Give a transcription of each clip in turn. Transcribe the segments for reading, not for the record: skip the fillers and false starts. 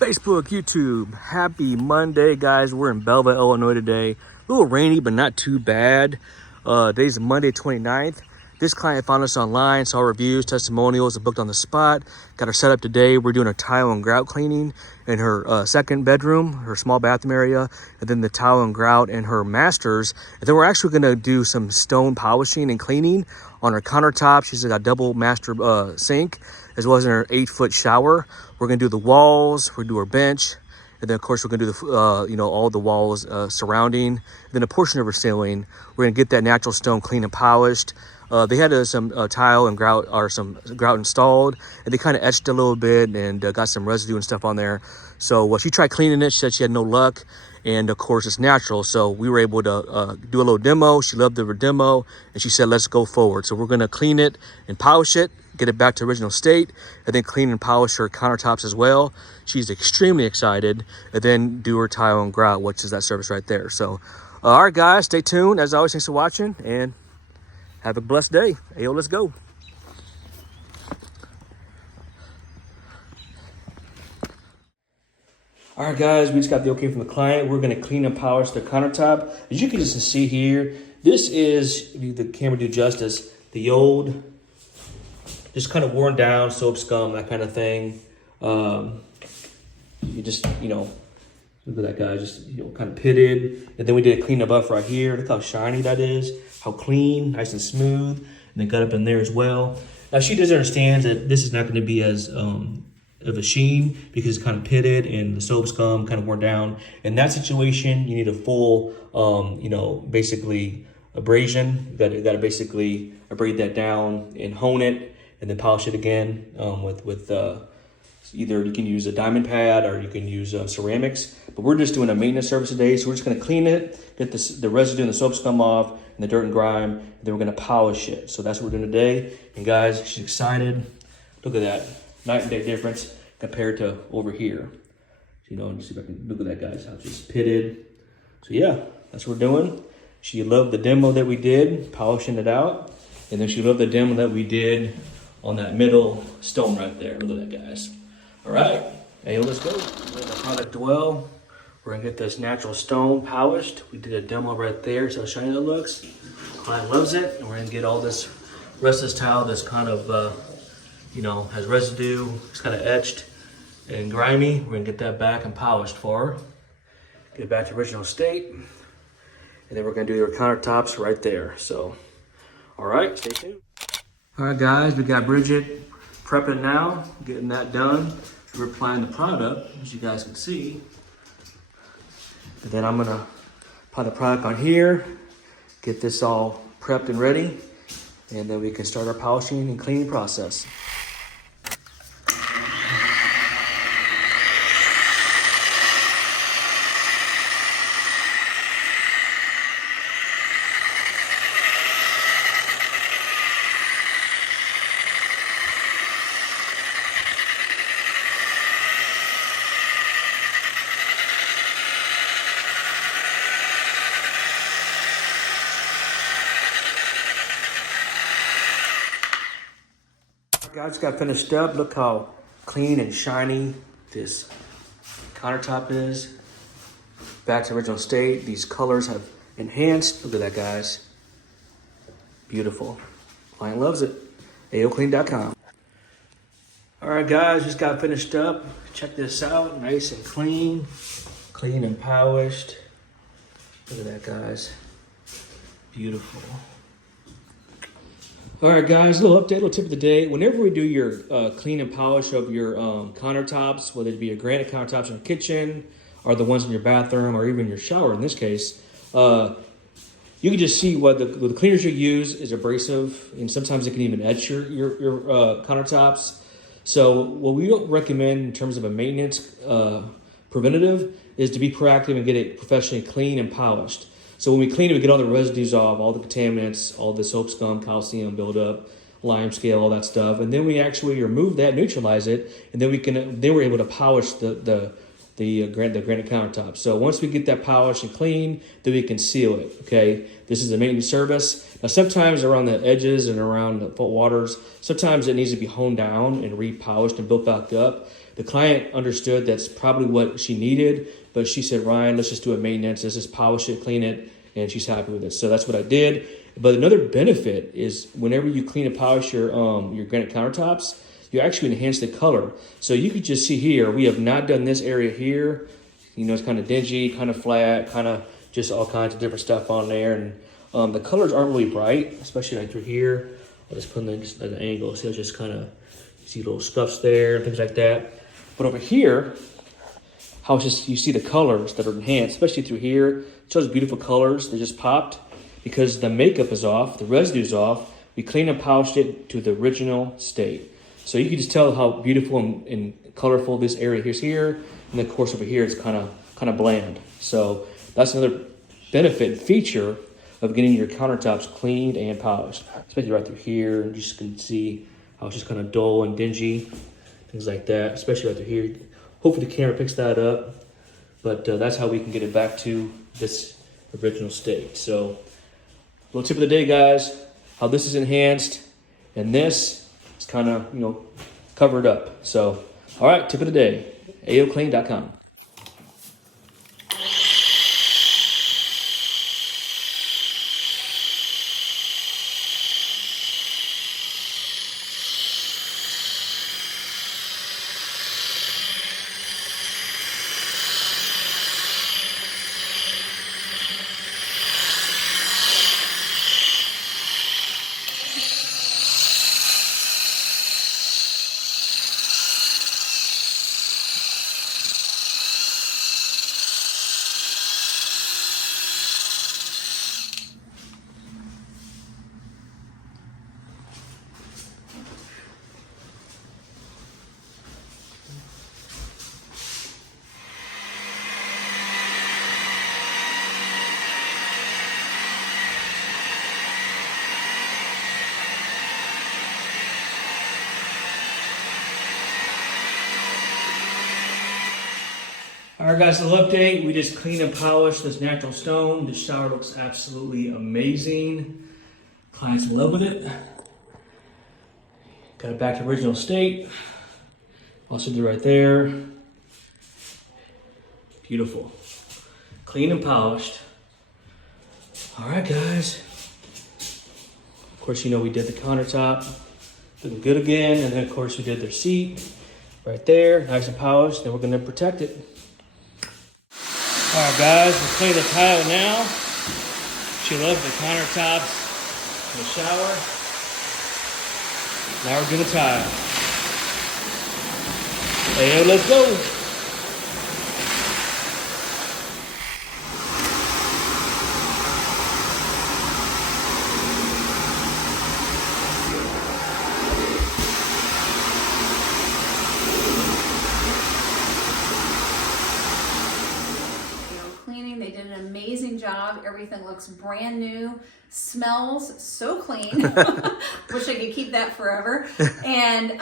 Facebook, YouTube, happy Monday, guys. We're in Belleville, Illinois today. A little rainy, but not too bad. Today's Monday, 29th. This client found us online, saw reviews, testimonials, and booked on the spot. Got her set up today. We're doing a tile and grout cleaning in her second bedroom, her small bathroom area, and then the tile and grout in her master's. And then we're actually gonna do some stone polishing and cleaning on her countertop. She's got a double master sink, as well as in her 8-foot shower. We're gonna do the walls, we're gonna do her bench, and then of course we're gonna do the, all the walls surrounding. And then a portion of her ceiling, we're gonna get that natural stone clean and polished. They had some tile and grout, or some grout installed, and they kind of etched a little bit and got some residue and stuff on there. So she tried cleaning it. She said she had no luck, and of course it's natural. So we were able to do a little demo. She loved the demo, and she said, let's go forward. So we're gonna clean it and polish it, get it back to original state, and then clean and polish her countertops as well. She's extremely excited, and then do her tile and grout, which is that service right there. So, all right, guys, stay tuned. As always, thanks for watching, and have a blessed day. Hey, let's go. All right, guys, we just got the okay from the client. We're gonna clean and polish the countertop. As you can just see here, this is, if the camera do justice, the old, just kind of worn down soap scum, that kind of thing. You just, look at that guy, just, kind of pitted. And then we did a clean above right here. Look how shiny that is, how clean, nice and smooth. And then got up in there as well. Now she does understand that this is not going to be as of a sheen, because it's kind of pitted and the soap scum kind of worn down. In that situation, you need a full, basically abrasion. You got to basically abrade that down and hone it, and then polish it again with either you can use a diamond pad or you can use ceramics. But we're just doing a maintenance service today, so we're just going to clean it, get the residue and the soap scum off, and the dirt and grime, and then we're going to polish it. So that's what we're doing today. And guys, she's excited. Look at that night and day difference compared to over here. Let's see if I can look at that, guys, how it's just pitted. So yeah, that's what we're doing. She loved the demo that we did, polishing it out, and then she loved the demo that we did on that middle stone right there. Look at that, guys. All right, hey, let's go. Let the product dwell. We're gonna get this natural stone polished. We did a demo right there, so how shiny that looks. Client loves it, and we're gonna get all this rest of this tile that's kind of, has residue. It's kind of etched and grimy. We're gonna get that back and polished for her. Get it back to original state, and then we're gonna do your countertops right there. So, all right, stay tuned. All right, guys, we got Bridget prepping now, getting that done. We're applying the product, as you guys can see. And then I'm gonna apply the product on here, get this all prepped and ready, and then we can start our polishing and cleaning process. Guys, got finished up. Look how clean and shiny this countertop is. Back to original state. These colors have enhanced. Look at that, guys. Beautiful. Client loves it. 𝐬𝐮𝐬𝐫𝐞.com. All right, guys, just got finished up. Check this out. Nice and clean. Clean and polished. Look at that, guys. Beautiful. All right, guys, a little update, little tip of the day. Whenever we do your clean and polish of your countertops, whether it be your granite countertops in your kitchen or the ones in your bathroom or even your shower in this case, you can just see what the cleaners you use is abrasive, and sometimes it can even etch your countertops. So what we recommend in terms of a maintenance preventative is to be proactive and get it professionally clean and polished. So when we clean it, we get all the residues off, all the contaminants, all the soap scum, calcium buildup, lime scale, all that stuff. And then we actually remove that, neutralize it, and then we're able to polish the granite countertop. So once we get that polished and clean, then we can seal it, okay? This is a maintenance service. Now sometimes around the edges and around the foot waters, sometimes it needs to be honed down and repolished and built back up. The client understood that's probably what she needed, but she said, Ryan, let's just do a maintenance. Let's just polish it, clean it, and she's happy with it. So that's what I did. But another benefit is whenever you clean and polish your granite countertops, you actually enhance the color. So you could just see here, we have not done this area here. You know, it's kind of dingy, kind of flat, kind of just all kinds of different stuff on there. And the colors aren't really bright, especially like through here. I'll just put them at an angle. See, I'll just kind of see little scuffs there and things like that. But over here, how it's just, you see the colors that are enhanced, especially through here. It shows beautiful colors. They just popped because the makeup is off, the residue's off. We cleaned and polished it to the original state. So you can just tell how beautiful and colorful this area is here. And of course over here, it's kind of bland. So that's another benefit and feature of getting your countertops cleaned and polished, especially right through here. And you just can see how it's just kind of dull and dingy, things like that, especially right through here. Hopefully the camera picks that up, but that's how we can get it back to this original state. So, little tip of the day, guys, how this is enhanced, and this is kind of, you know, covered up. So, all right, tip of the day, 𝐬𝐻𝐫𝐞𝐿.com. All right, guys, a little update. We just cleaned and polished this natural stone. The shower looks absolutely amazing. Clients loving it. Got it back to original state. Also did right there. Beautiful. Clean and polished. All right, guys. Of course, you know we did the countertop. Looking good again. And then, of course, we did their seat right there. Nice and polished. Then we're going to protect it. All right, guys, we're cleaning the tile now. She loves the countertops in the shower. Now we're doing the tile. Hey, let's go. They did an amazing job. Everything looks brand new, smells so clean. Wish I could keep that forever. And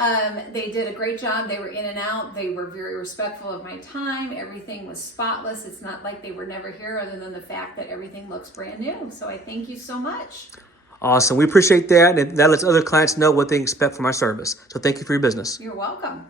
they did a great job. They were in and out. They were very respectful of my time. Everything was spotless. It's not like they were never here, other than the fact that everything looks brand new. So I thank you so much. Awesome. We appreciate that. And that lets other clients know what they expect from our service. So thank you for your business. You're welcome.